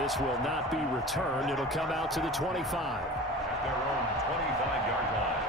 this will not be returned. It'll come out to the 25. At their own 25-yard line.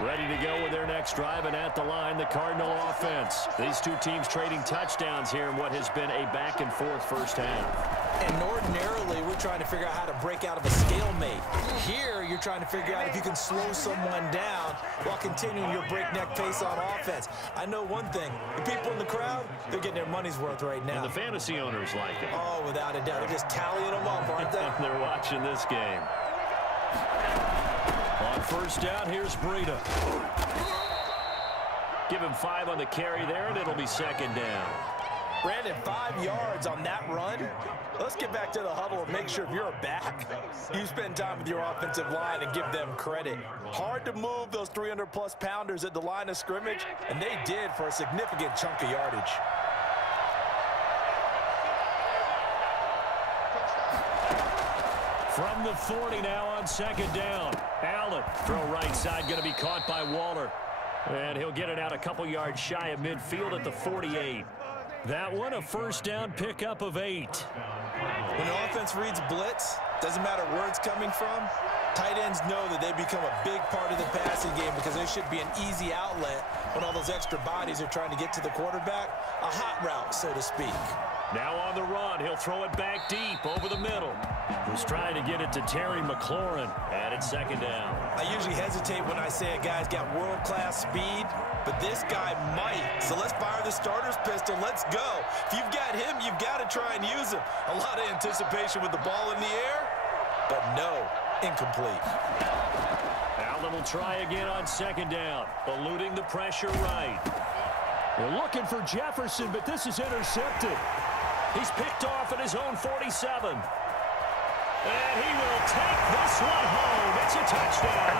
Ready to go with their next drive, and at the line, the Cardinal offense. These two teams trading touchdowns here in what has been a back-and-forth first half. And ordinarily, we're trying to figure out how to break out of a stalemate. Here, you're trying to figure out if you can slow someone down while continuing your breakneck pace on offense. I know one thing. The people in the crowd, they're getting their money's worth right now. And the fantasy owners like it. Oh, without a doubt. They're just tallying them up, aren't they? They're watching this game. On first down, here's Breida. Give him 5 on the carry there, and it'll be second down. Brandon, 5 yards on that run. Let's get back to the huddle and make sure if you're a back, you spend time with your offensive line and give them credit. Hard to move those 300-plus pounders at the line of scrimmage, and they did for a significant chunk of yardage. From the 40 now on second down. Allen, throw right side, going to be caught by Waller. And he'll get it out a couple yards shy of midfield at the 48. That one a first down pickup of 8. When an offense reads blitz, doesn't matter where it's coming from, tight ends know that they become a big part of the passing game because there should be an easy outlet when all those extra bodies are trying to get to the quarterback. A hot route, so to speak. Now on the run, he'll throw it back deep over the middle. He's trying to get it to Terry McLaurin, and it's second down. I usually hesitate when I say a guy's got world-class speed, but this guy might. So let's fire the starter's pistol. Let's go. If you've got him, you've got to try and use him. A lot of anticipation with the ball in the air, but no, incomplete. Allen will try again on second down, eluding the pressure right. They're looking for Jefferson, but this is intercepted. He's picked off at his own 47. And he will take this one home. It's a touchdown.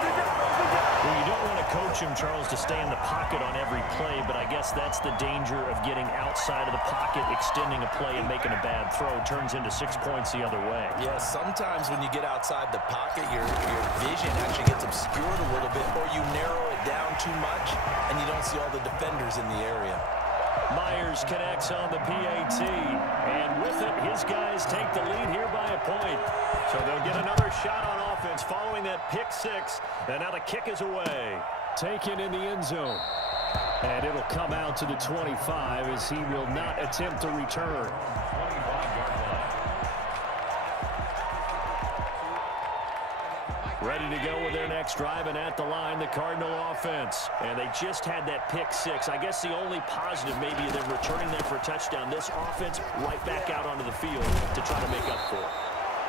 Well, you don't want to coach him, Charles, to stay in the pocket on every play, but I guess that's the danger of getting outside of the pocket, extending a play, and making a bad throw. Turns into 6 points the other way. Yeah, sometimes when you get outside the pocket, your vision actually gets obscured a little bit, or you narrow it down too much, and you don't see all the defenders in the area. Myers connects on the PAT, and with it, his guys take the lead here by a point. So they'll get another shot on offense following that pick 6, and now the kick is away. Taken in the end zone, and it'll come out to the 25 as he will not attempt to return. Ready to go with their next drive, and at the line, the Cardinal offense. And they just had that pick 6. I guess the only positive maybe they're returning that for a touchdown. This offense right back out onto the field to try to make up for it.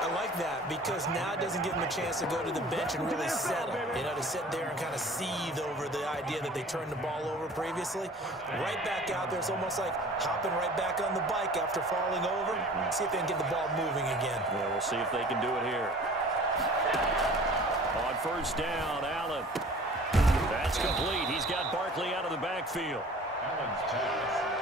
I like that because now it doesn't give them a chance to go to the bench and really settle. You know, to sit there and kind of seethe over the idea that they turned the ball over previously. Right back out there, it's almost like hopping right back on the bike after falling over. See if they can get the ball moving again. Yeah, we'll see if they can do it here. On first down, Allen. That's complete. He's got Barkley out of the backfield.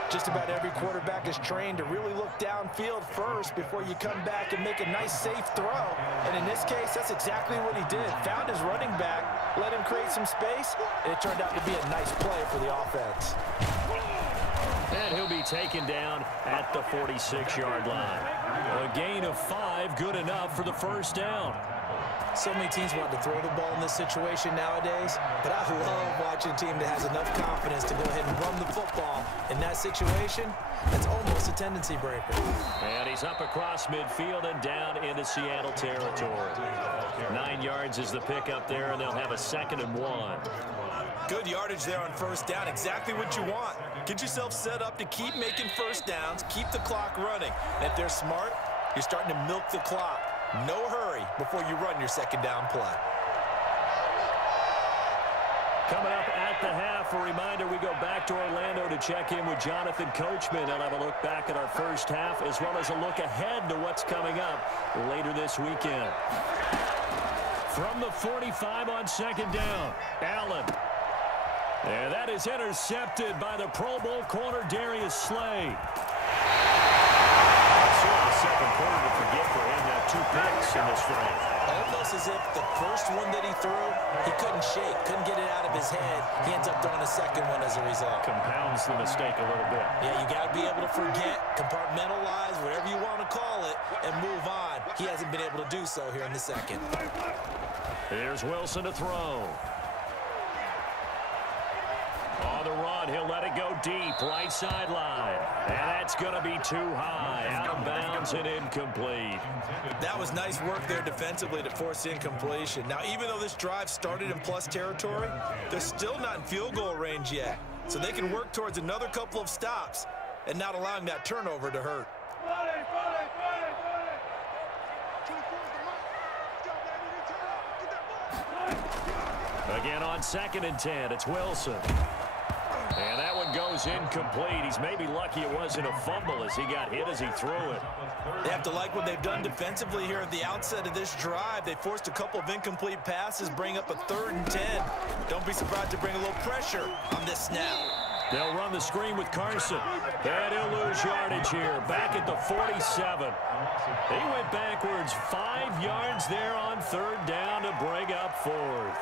Just about every quarterback is trained to really look downfield first before you come back and make a nice, safe throw. And in this case, that's exactly what he did. Found his running back, let him create some space, and it turned out to be a nice play for the offense. And he'll be taken down at the 46-yard line. A gain of 5, good enough for the first down. So many teams want to throw the ball in this situation nowadays, but I love watching a team that has enough confidence to go ahead and run the football. In that situation, that's almost a tendency breaker. And he's up across midfield and down into Seattle territory. 9 yards is the pickup there, and they'll have a 2nd and 1. Good yardage there on first down, exactly what you want. Get yourself set up to keep making first downs, keep the clock running. And if they're smart, you're starting to milk the clock. No hurry before you run your second down play. Coming up at the half, a reminder, we go back to Orlando to check in with Jonathan Coachman and have a look back at our first half as well as a look ahead to what's coming up later this weekend. From the 45 on second down, Allen. And that is intercepted by the Pro Bowl corner Darius Slay. Sort of the second quarter to forget for him. 2 picks in this frame. Almost almost as if the first one that he threw, he couldn't shake, couldn't get it out of his head. He ends up throwing a second one as a result. Compounds the mistake a little bit. Yeah, you got to be able to forget, compartmentalize, whatever you want to call it, and move on. He hasn't been able to do so here in the second. Here's Wilson to throw. On the run, he'll let it go deep, right sideline. And that's going to be too high, out of bounds and incomplete. That was nice work there defensively to force incompletion. Now, even though this drive started in plus territory, they're still not in field goal range yet. So they can work towards another couple of stops and not allowing that turnover to hurt. Again on 2nd and 10, it's Wilson. And that one goes incomplete. He's maybe lucky it wasn't a fumble as he got hit as he threw it. They have to like what they've done defensively here at the outset of this drive. They forced a couple of incomplete passes, bring up a 3rd and 10. Don't be surprised to bring a little pressure on this snap. They'll run the screen with Carson. And he'll lose yardage here, back at the 47. He went backwards 5 yards there on 3rd down to bring up 4th.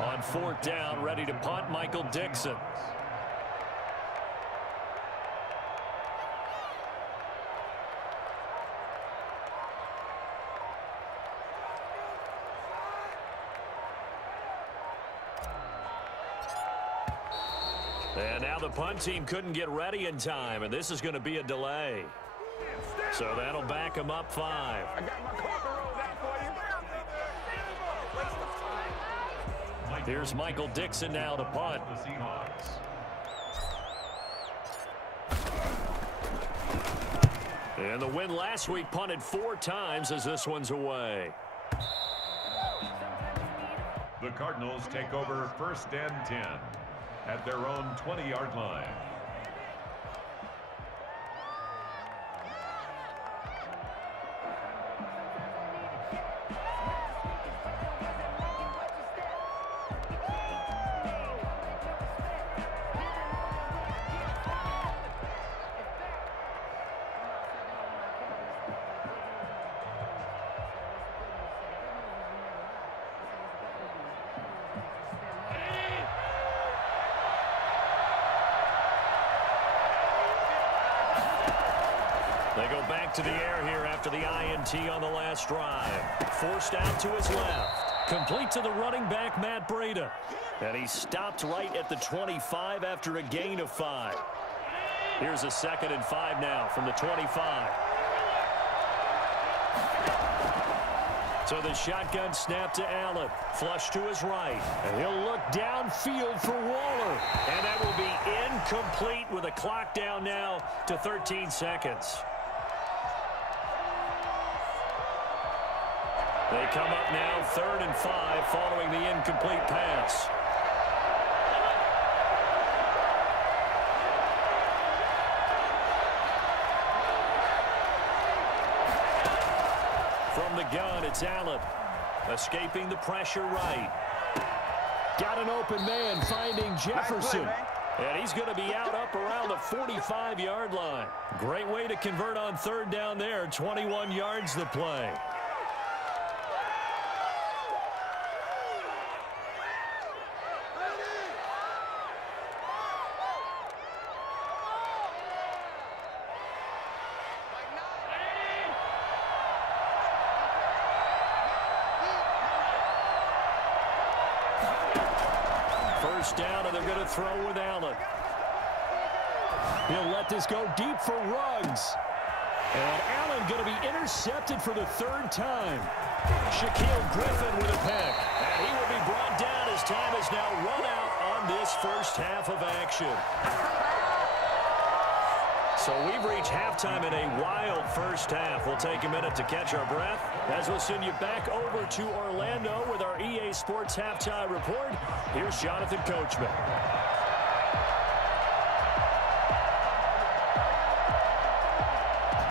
On 4th down, ready to punt, Michael Dixon. And now the punt team couldn't get ready in time, and this is going to be a delay. So that'll back them up 5. I got my coffee rolls out for you. Here's Michael Dixon now to punt. And the win last week punted 4 times as this one's away. The Cardinals take over 1st and 10 at their own 20-yard line. They go back to the air here after the INT on the last drive. Forced out to his left. Complete to the running back, Matt Breida. And he stopped right at the 25 after a gain of 5. Here's a 2nd and 5 now from the 25. So the shotgun snap to Allen. Flush to his right. And he'll look downfield for Waller. And that will be incomplete with a clock down now to 13 seconds. They come up now 3rd and 5 following the incomplete pass. From the gun, it's Allen. Escaping the pressure right. Got an open man finding Jefferson. And he's going to be out up around the 45-yard line. Great way to convert on 3rd down there. 21 yards to play. First down, and they're going to throw with Allen. He'll let this go deep for Ruggs. And Allen going to be intercepted for the 3rd time. Shaquille Griffin with a pick. And he will be brought down as time is now run out on this first half of action. So we've reached halftime in a wild first half. We'll take a minute to catch our breath as we'll send you back over to Orlando with our EA Sports Halftime Report. Here's Jonathan Coachman.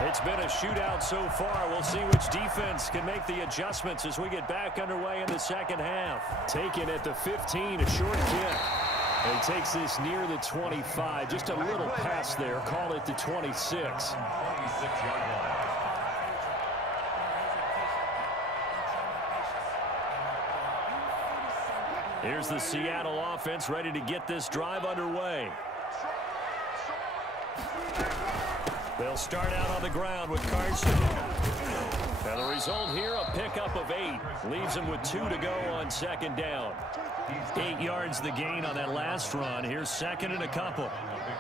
It's been a shootout so far. We'll see which defense can make the adjustments as we get back underway in the second half. Taken at the 15, a short kick. He takes this near the 25. Just a little pass there. Call it the 26. 26-yard line. Here's the Seattle offense ready to get this drive underway. They'll start out on the ground with Carson. And the result here, a pickup of 8. Leaves him with 2 to go on second down. 8 yards the gain on that last run. Here's second and a couple.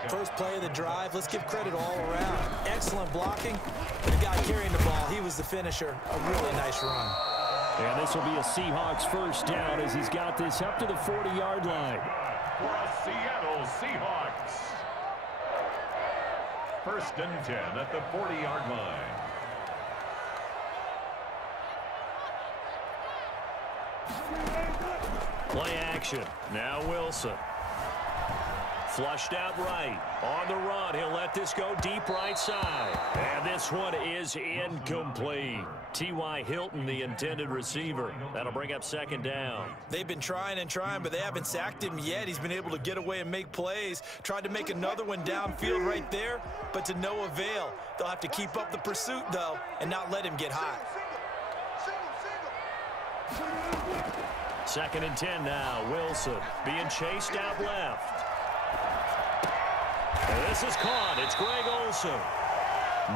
First play of the drive. Let's give credit all around. Excellent blocking. The guy carrying the ball, he was the finisher. A really nice run. And this will be a Seahawks first down as he's got this up to the 40-yard line. For a Seattle Seahawks. First and 10 at the 40-yard line. Play action. Now Wilson. Flushed out right. On the run. He'll let this go deep right side. And this one is incomplete. T.Y. Hilton, the intended receiver. That'll bring up second down. They've been trying and trying, but they haven't sacked him yet. He's been able to get away and make plays. Tried to make another one downfield right there, but to no avail. They'll have to keep up the pursuit, though, and not let him get hot. Second and 10 now. Wilson being chased out left. And this is caught. It's Greg Olsen.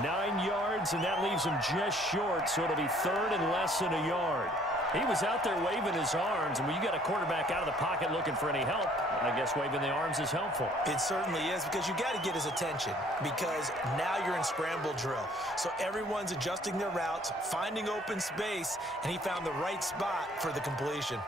9 yards, and that leaves him just short, so it'll be third and less than a yard. He was out there waving his arms, and when you got a quarterback out of the pocket looking for any help, I guess waving the arms is helpful. It certainly is, because you got to get his attention, because now you're in scramble drill. So everyone's adjusting their routes, finding open space, and he found the right spot for the completion.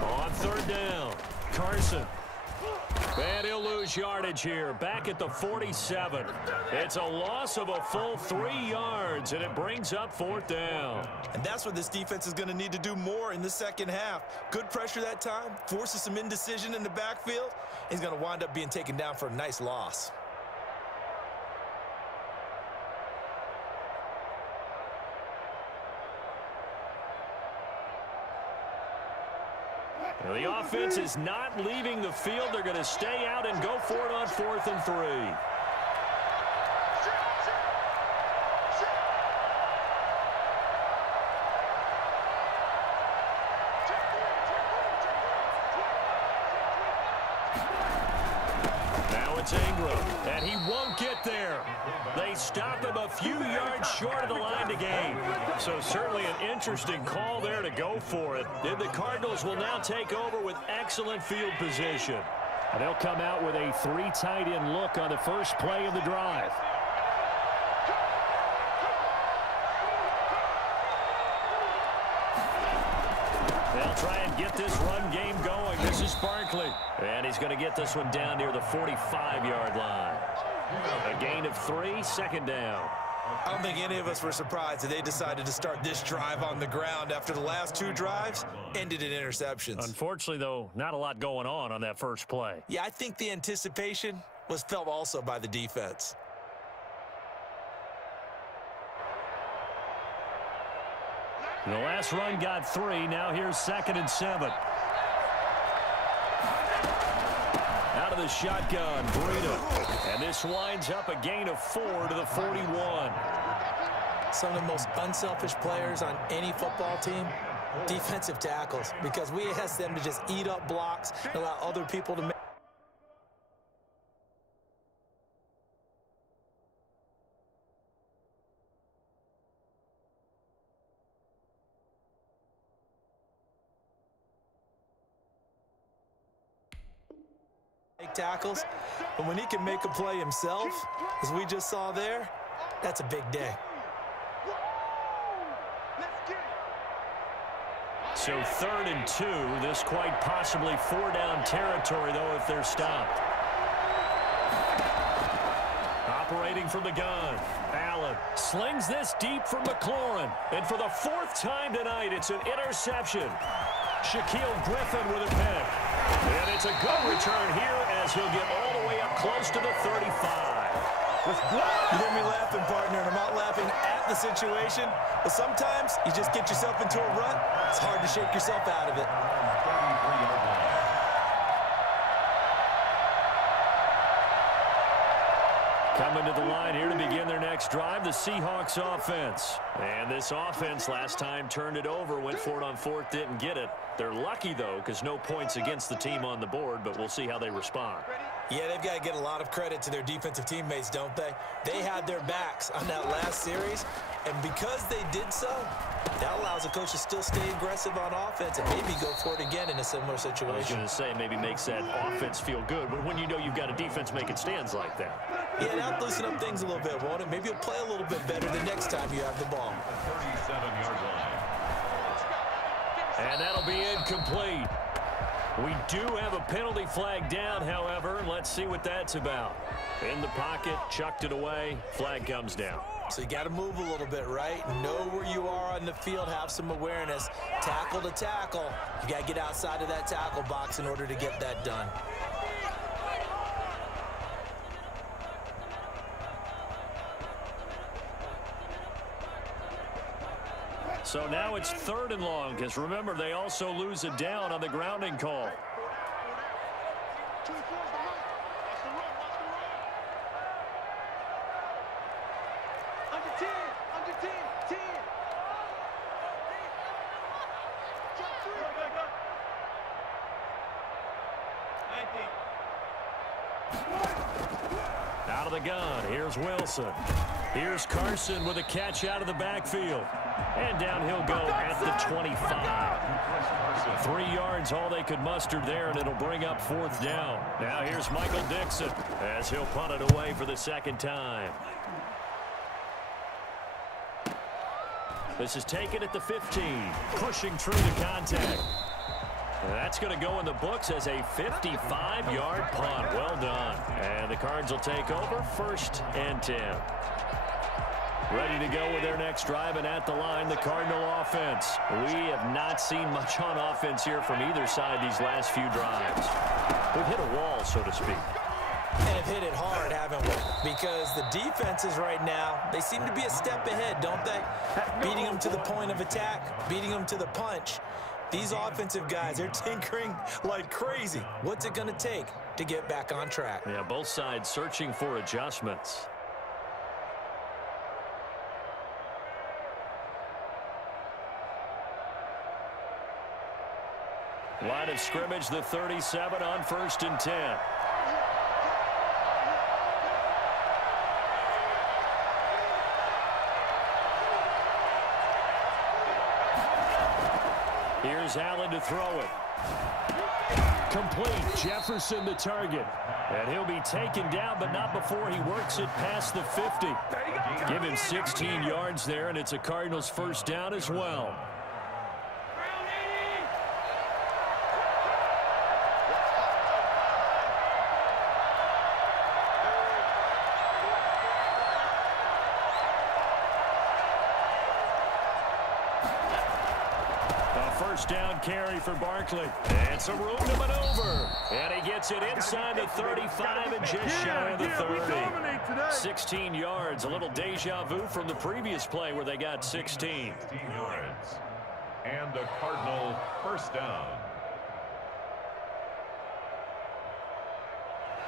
On third down, Carson. And he'll lose yardage here, back at the 47. It's a loss of a full 3 yards, and it brings up fourth down. And that's what this defense is going to need to do more in the second half. Good pressure that time, forces some indecision in the backfield. He's going to wind up being taken down for a nice loss. Well, the offense is not leaving the field. They're going to stay out and go for it on 4th and 3. Now it's Ingram, and he won't get there. They stop him a few yards short of the line to gain. So certainly an interesting call there to go for it. And the Cardinals will now take over with excellent field position. And they'll come out with a 3 tight end look on the first play of the drive. They'll try and get this run game going. This is Barkley. And he's going to get this one down near the 45-yard line. A gain of 3, second down. I don't think any of us were surprised that they decided to start this drive on the ground after the last 2 drives ended in interceptions. Unfortunately, though, not a lot going on that first play. Yeah, I think the anticipation was felt also by the defense. The last run got 3. Now here's 2nd and 7. Out of the shotgun, Breida. And this winds up a gain of 4 to the 41. Some of the most unselfish players on any football team, defensive tackles, because we ask them to just eat up blocks and allow other people to make. Tackles, but when he can make a play himself, as we just saw there, that's a big day. So 3rd and 2, this quite possibly 4-down territory, though, if they're stopped. Operating from the gun, Allen slings this deep from McLaurin, and for the 4th time tonight, it's an interception. Shaquille Griffin with a pick. And it's a good return here as he'll get all the way up close to the 35. You hear me laughing, partner, and I'm not laughing at the situation, but sometimes you just get yourself into a rut. It's hard to shake yourself out of it. Coming to the line here to begin their next drive, the Seahawks offense. And this offense last time turned it over, went for it on fourth, didn't get it. They're lucky, though, because no points against the team on the board, but we'll see how they respond. Yeah, they've got to get a lot of credit to their defensive teammates, don't they? They had their backs on that last series, and because they did so, that allows the coach to still stay aggressive on offense and maybe go for it again in a similar situation. I was going to say, maybe makes that offense feel good, but when you know you've got a defense making stands like that. Yeah, that'll loosen up things a little bit, won't it? Maybe you'll play a little bit better the next time you have the ball. 37-yard line. And that'll be incomplete. We do have a penalty flag down, however. Let's see what that's about. In the pocket, chucked it away, flag comes down. So you got to move a little bit, right? Know where you are on the field, have some awareness. Tackle to tackle. You got to get outside of that tackle box in order to get that done. So now it's 3rd and long, because remember, they also lose a down on the grounding call. Out of the gun, here's Wilson. Here's Carson with a catch out of the backfield. And down he'll go at the 25. 3 yards, all they could muster there, and it'll bring up 4th down. Now here's Michael Dixon as he'll punt it away for the 2nd time. This is taken at the 15, pushing through the contact. And that's going to go in the books as a 55-yard punt. Well done. And the Cards will take over, 1st and 10. Ready to go with their next drive, and at the line, the Cardinal offense. We have not seen much on offense here from either side these last few drives. We've hit a wall, so to speak. And have hit it hard, haven't we? Because the defenses right now, they seem to be a step ahead, don't they? Beating them to the point of attack, beating them to the punch. These offensive guys, they're tinkering like crazy. What's it going to take to get back on track? Yeah, both sides searching for adjustments. Line of scrimmage, the 37 on 1st and 10. Here's Allen to throw it. Complete. Jefferson the target. And he'll be taken down, but not before he works it past the 50. Give him 16 yards there, and it's a Cardinals 1st down as well. Down carry for Barkley. And some room to maneuver. And he gets it inside the 35 and just shy of the 30. 16 yards. A little deja vu from the previous play where they got 16. 16 yards. And a Cardinal 1st down.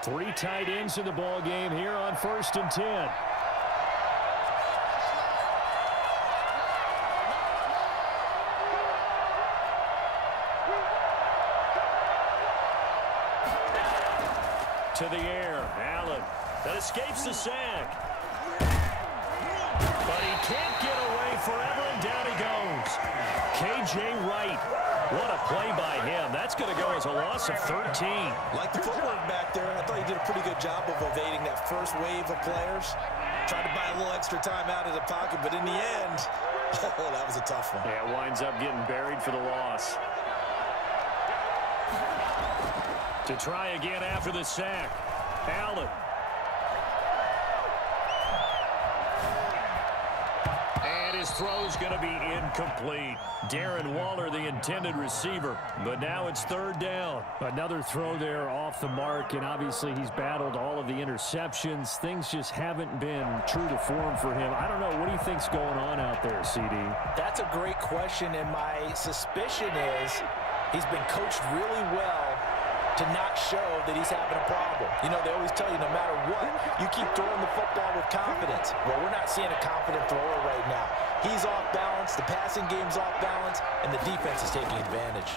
3 tight ends in the ball game here on 1st and 10. To the air, Allen. That escapes the sack. But he can't get away forever, and down he goes. K.J. Wright. What a play by him. That's going to go as a loss of 13. Like the footwork back there, I thought he did a pretty good job of evading that first wave of players. Tried to buy a little extra time out of the pocket, but in the end, oh, that was a tough one. Yeah, it winds up getting buried for the loss. To try again after the sack. Allen. And his throw's going to be incomplete. Darren Waller, the intended receiver, but now it's third down. Another throw there off the mark, and obviously he's battled all of the interceptions. Things just haven't been true to form for him. I don't know. What do you think's going on out there, CD? That's a great question, and my suspicion is he's been coached really well to not show that he's having a problem. You know, they always tell you no matter what, you keep throwing the football with confidence. Well, we're not seeing a confident thrower right now. He's off balance, the passing game's off balance, and the defense is taking advantage.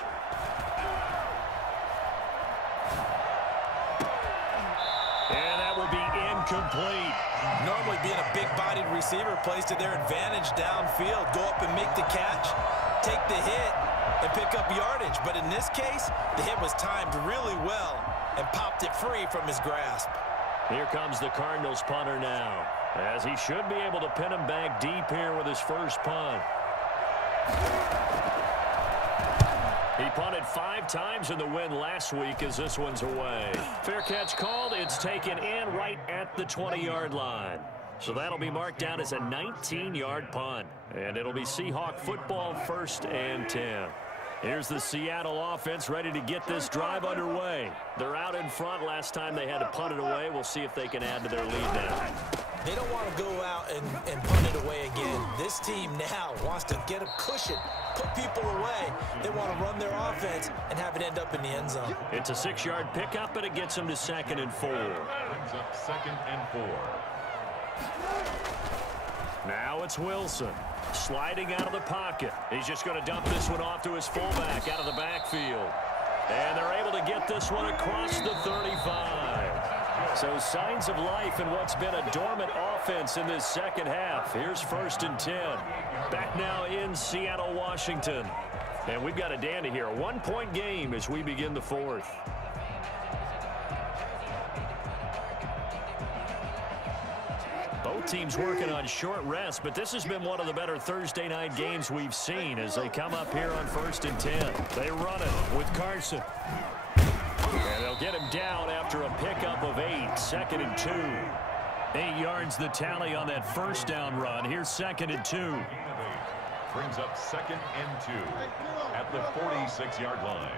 And that will be incomplete. Normally being a big-bodied receiver plays to their advantage downfield. Go up and make the catch, take the hit, and pick up yardage. But in this case, the hit was timed really well and popped it free from his grasp. Here comes the Cardinals punter now, as he should be able to pin him back deep here with his first punt. He punted 5 times in the win last week as this one's away. Fair catch called. It's taken in right at the 20-yard line. So that'll be marked down as a 19-yard punt. And it'll be Seahawk football, 1st and 10. Here's the Seattle offense ready to get this drive underway. They're out in front. Last time they had to punt it away. We'll see if they can add to their lead now. They don't want to go out and punt it away again. This team now wants to get a cushion, put people away. They want to run their offense and have it end up in the end zone. It's a 6-yard pickup, and it gets them to 2nd and 4. Brings up 2nd and 4. Now it's Wilson. Sliding out of the pocket. He's just going to dump this one off to his fullback out of the backfield. And they're able to get this one across the 35. So signs of life in what's been a dormant offense in this second half. Here's 1st and 10. Back now in Seattle, Washington. And we've got a dandy here. A 1-point game as we begin the 4th. Both teams working on short rest, but this has been one of the better Thursday night games we've seen as they come up here on 1st and 10. They run it with Carson. And they'll get him down after a pickup of 8, 2nd and 2. 8 yards the tally on that first down run. Here's 2nd and 2. Brings up 2nd and 2 at the 46-yard line.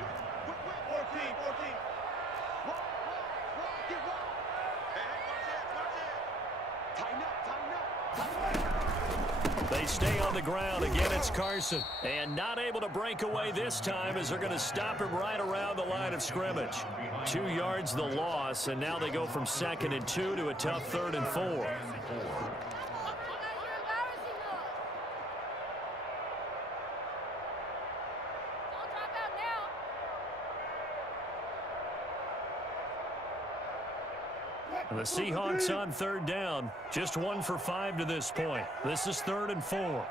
They stay on the ground. Again, it's Carson. And not able to break away this time as they're going to stop him right around the line of scrimmage. 2 yards the loss, and now they go from 2nd and 2 to a tough 3rd and 4. The Seahawks on 3rd down. Just 1 for 5 to this point. This is 3rd and 4.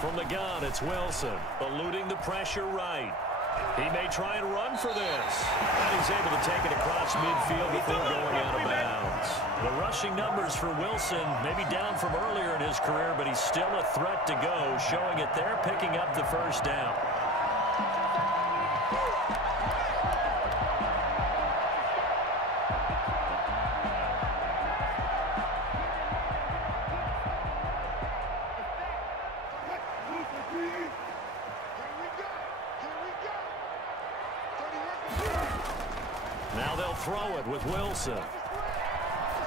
From the gun, it's Wilson. Eluding the pressure right. He may try and run for this. And he's able to take it across midfield before going out of bounds. The rushing numbers for Wilson may be down from earlier in his career, but he's still a threat to go, showing it there, picking up the first down. Now they'll throw it with Wilson.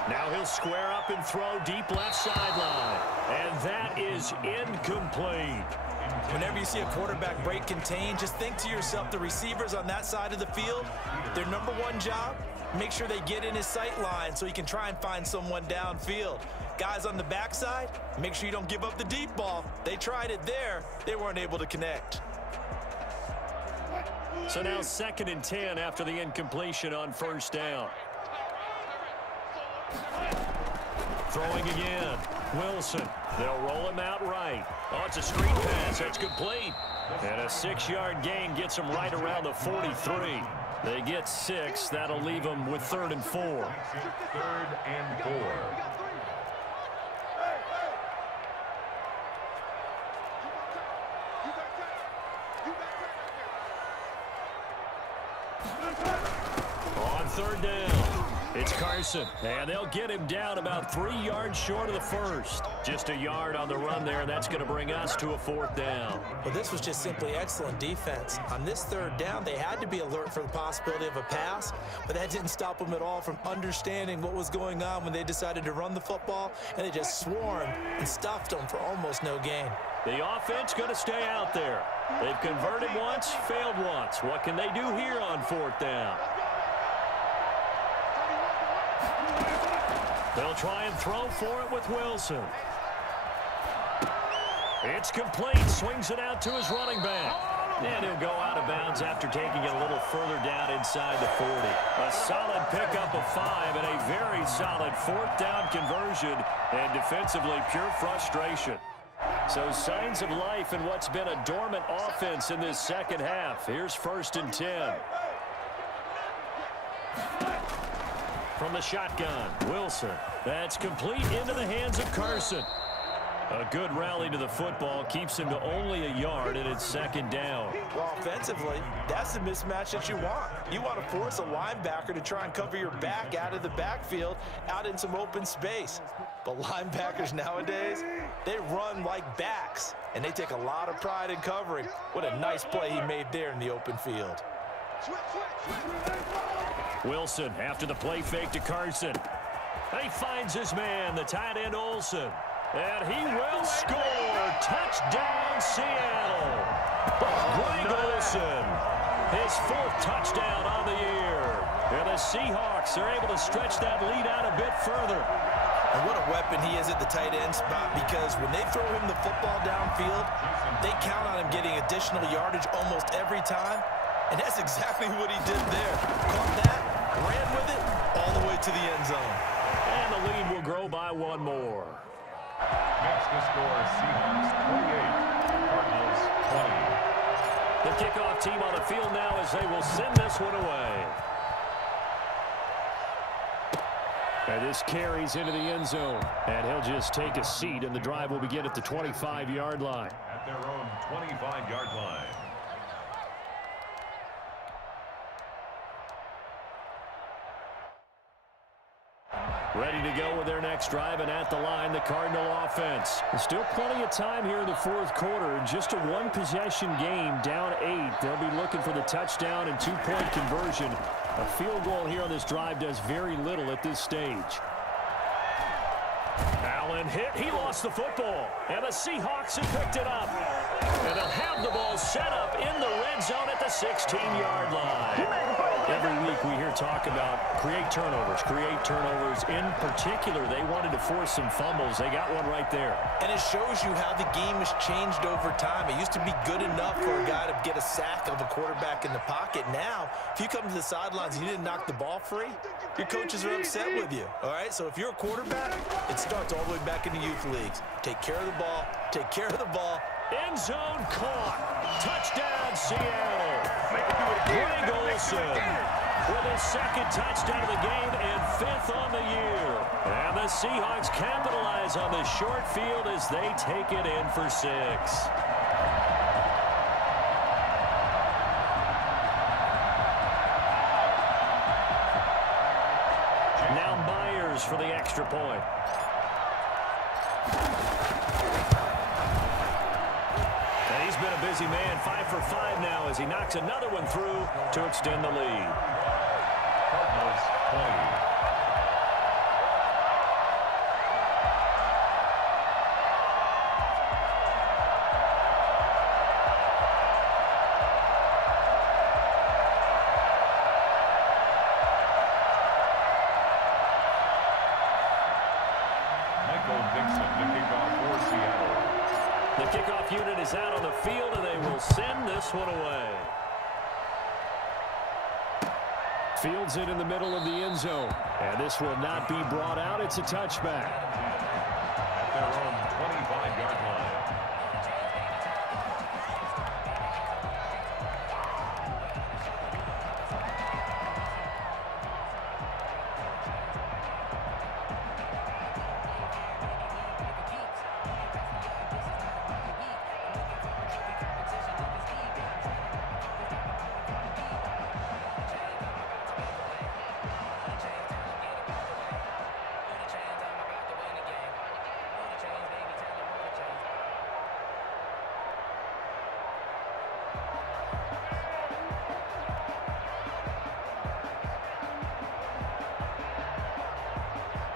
Now he'll square up and throw deep left sideline. And that is incomplete. Whenever you see a quarterback break contain, just think to yourself, the receivers on that side of the field, their #1 job, make sure they get in his sight line so he can try and find someone downfield. Guys on the backside, make sure you don't give up the deep ball. They tried it there. They weren't able to connect. So now 2nd and 10 after the incompletion on 1st down. Throwing again. Wilson. They'll roll him out right. Oh, it's a screen pass. That's complete. And a 6-yard gain gets them right around the 43. They get 6. That'll leave them with 3rd and 4. 3rd and 4. third down. It's Carson, and they'll get him down about 3 yards short of the first. Just a yard on the run there, and that's going to bring us to a fourth down. Well, this was just simply excellent defense. On this third down, they had to be alert for the possibility of a pass, but that didn't stop them at all from understanding what was going on when they decided to run the football, and they just swarmed and stuffed them for almost no gain. The offense going to stay out there. They've converted once, failed once. What can they do here on fourth down? They'll try and throw for it with Wilson. It's complete. Swings it out to his running back. And he'll go out of bounds after taking it a little further down inside the 40. A solid pickup of 5 and a very solid fourth down conversion. And defensively, pure frustration. So signs of life in what's been a dormant offense in this second half. Here's 1st and 10. From the shotgun, Wilson. That's complete into the hands of Carson. A good rally to the football keeps him to only a yard, and it's 2nd down. Well, offensively, that's the mismatch that you want. You want to force a linebacker to try and cover your back out of the backfield, out in some open space. But linebackers nowadays, they run like backs, and they take a lot of pride in covering. What a nice play he made there in the open field. Wilson after the play fake to Carson. He finds his man, the tight end Olsen. And he will score. Touchdown, Seattle. Greg Olsen, his 4th touchdown on the year. And the Seahawks are able to stretch that lead out a bit further. And what a weapon he is at the tight end spot, because when they throw him the football downfield, they count on him getting additional yardage almost every time. And that's exactly what he did there. Caught that, ran with it, all the way to the end zone. And the lead will grow by 1 more. Next to score, Seahawks 28, Cardinals 20. The kickoff team on the field now as they will send this one away. And this carries into the end zone. And he'll just take a seat, and the drive will begin at the 25-yard line. At their own 25-yard line. Ready to go with their next drive, and at the line, the Cardinal offense. There's still plenty of time here in the 4th quarter. Just a 1-possession game, down 8. They'll be looking for the touchdown and 2-point conversion. A field goal here on this drive does very little at this stage. Allen hit. He lost the football. And the Seahawks have picked it up. And they'll have the ball set up in the red zone at the 16-yard line. Every week we hear talk about create turnovers. In particular, they wanted to force some fumbles. They got one right there. And it shows you how the game has changed over time. It used to be good enough for a guy to get a sack of a quarterback in the pocket. Now, if you come to the sidelines and you didn't knock the ball free, your coaches are upset with you. All right? So if you're a quarterback, it starts all the way back in the youth leagues. Take care of the ball. Take care of the ball. End zone caught. Touchdown, Seattle. Greg Olsen with his 2nd touchdown of the game and 5th on the year. And the Seahawks capitalize on this short field as they take it in for 6. Now Myers for the extra point. He's been a busy man, 5 for 5 now as he knocks another one through to extend the lead. Cardinals 20. Michael Dixon, the kickoff for Seattle. The kickoff unit is out on the field, and they will send this one away. Fields it in the middle of the end zone. And this will not be brought out. It's a touchback. At their own